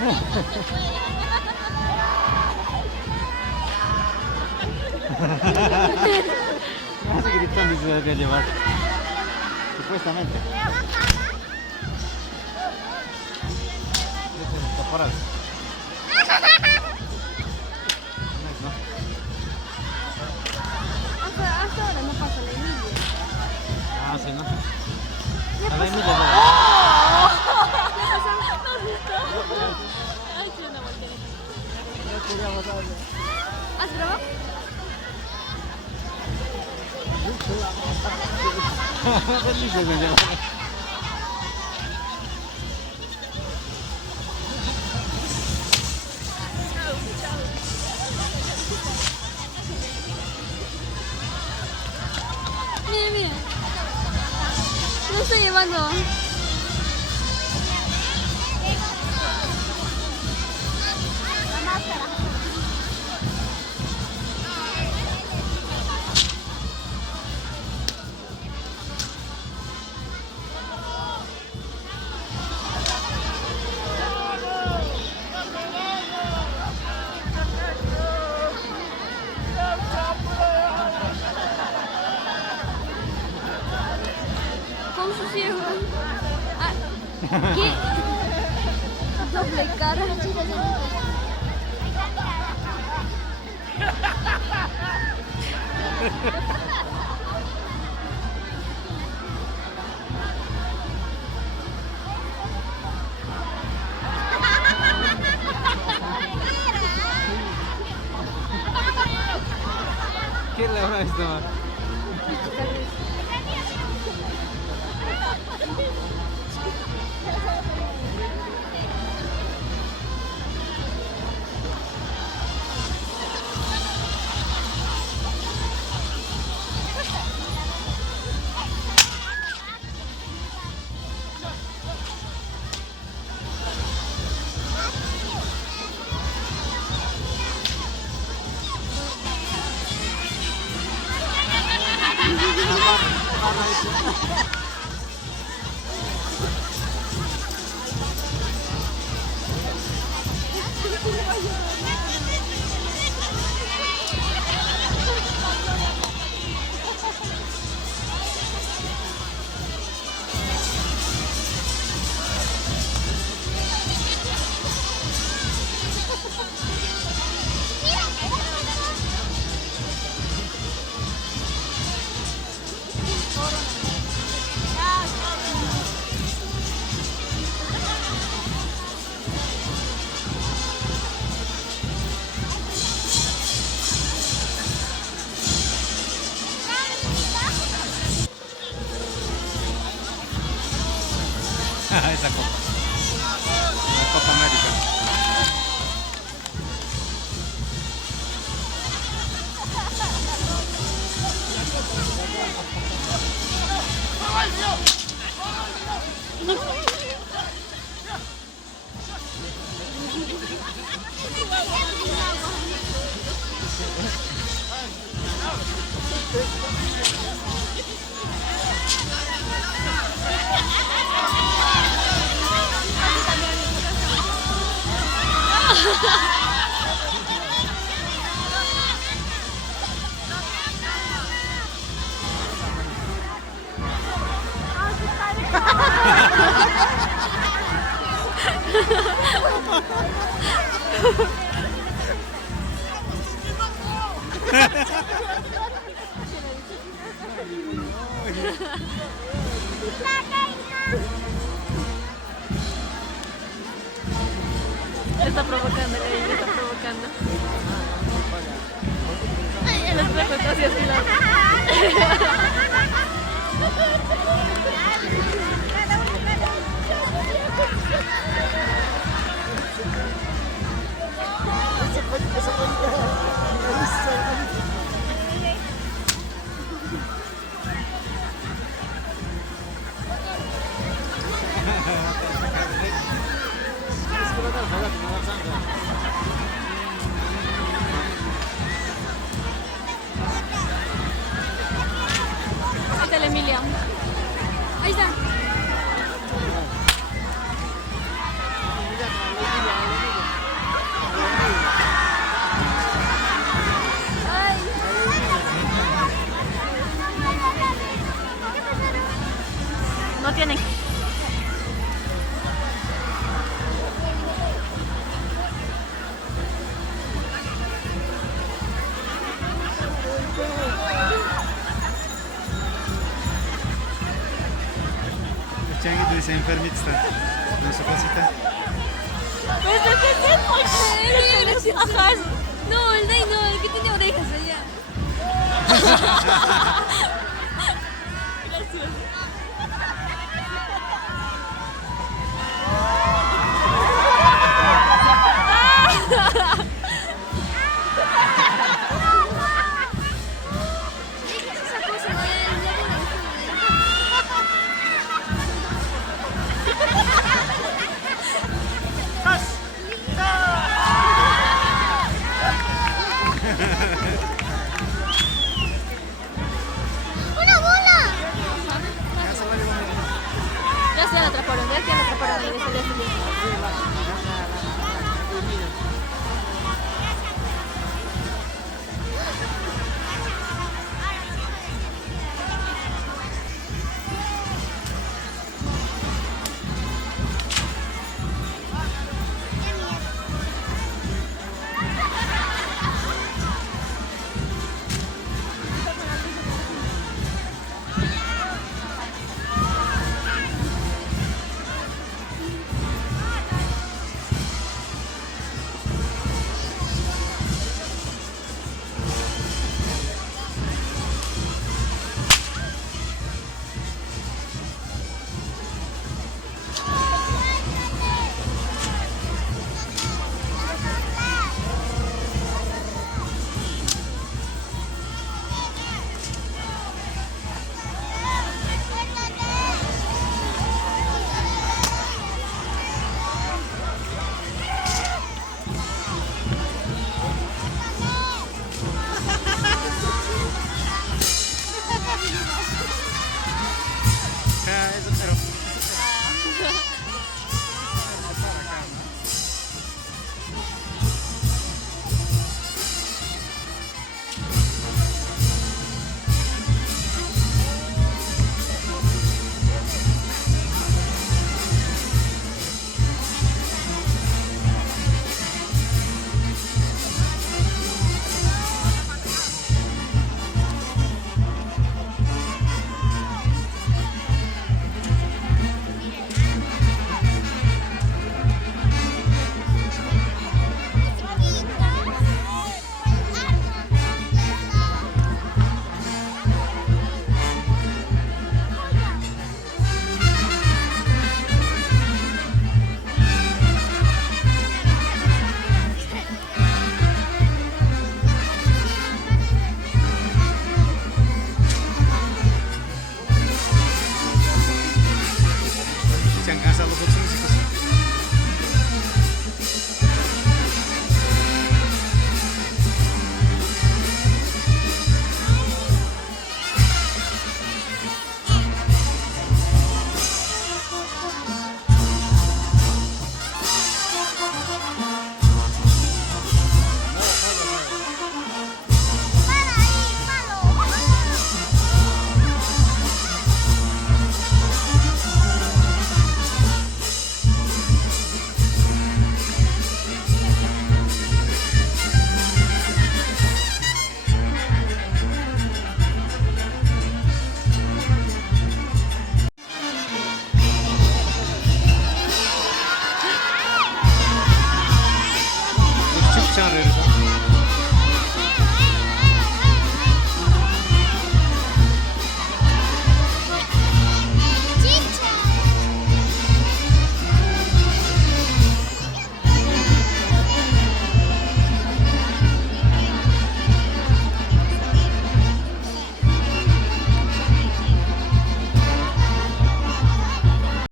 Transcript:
Me hace gritando y se debe llevar. Supuestamente. Taparas. Nice, ¿no? Hasta ahora no pasa la Emilia. Ah, sí, ¿no? Ya A la Emilia, pasó. ¿no? ¿Qué pasó? ¿No has visto? Ay, sí, una voltereta. ¿Has grabado? Felices de llevar. Mira, mira. Lo estoy llevando. La máscara. Con sus hijos. Ah, ¿qué? Doble cara. ¿Qué le habrá visto? Esa copa. La Copa América. Le está provocando, le está provocando. Ay, el espejo está así afilado. Ahí está la Emilia. Ahí está. se enfermita. No su cosita. Pero te sientes ajá. No, el Day no, el que tiene orejas allá. Gracioso. Ya se la atraparon, ya la atraparon. Jangan asal lu kucing sih.